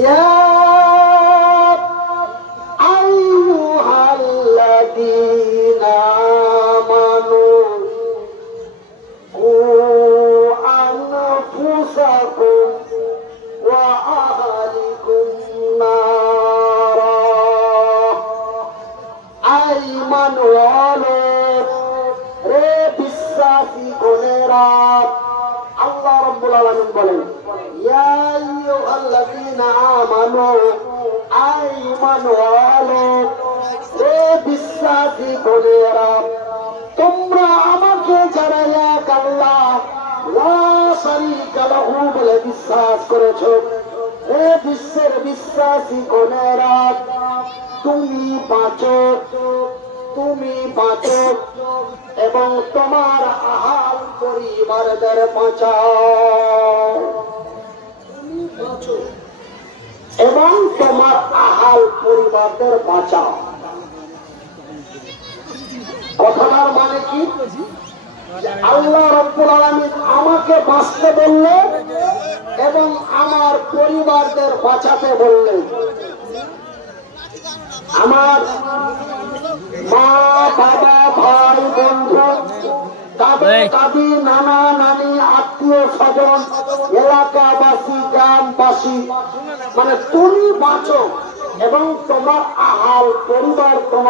ইয়া আইয়ুহাল্লাযীনা আমানু কু আনফুসাকুম ওয়া আহলিকুম নারা। ঈমান ওয়ালা রে বিশ্বাসী গণেরা, আল্লাহ রাব্বুল আলামিন বলেন ইয়া আইয়ুহাল্লাযীনা আমানু, ঈমান ওয়ালা রে বিশ্বাসী গণেরা, তোমরা আমাকে যারা এক আল্লাহ লা শারীকা লাহু বলে বিশ্বাস করেছো, হে বিশ্বের বিশ্বাসী গণেরা, তুমি বাঁচো এবং তোমার আহাল পরিবারদের বাঁচাও, এবং তোমার আহাল পরিবারদের বাঁচাও। কথাটার মানে কি? আল্লাহ রাব্বুল আলামিন আমাকে বাঁচতে বললেন এবং আমার পরিবারদের বাঁচাতে বললেন। আমার মা বাবা ভাই বন্ধু দাদা দাদি নানা নানি আত্মীয় স্বজন এলাকাবাসী গ্রামবাসী, মানে তুমি বাঁচো এবং তোমার আহাল পরিবার তোমার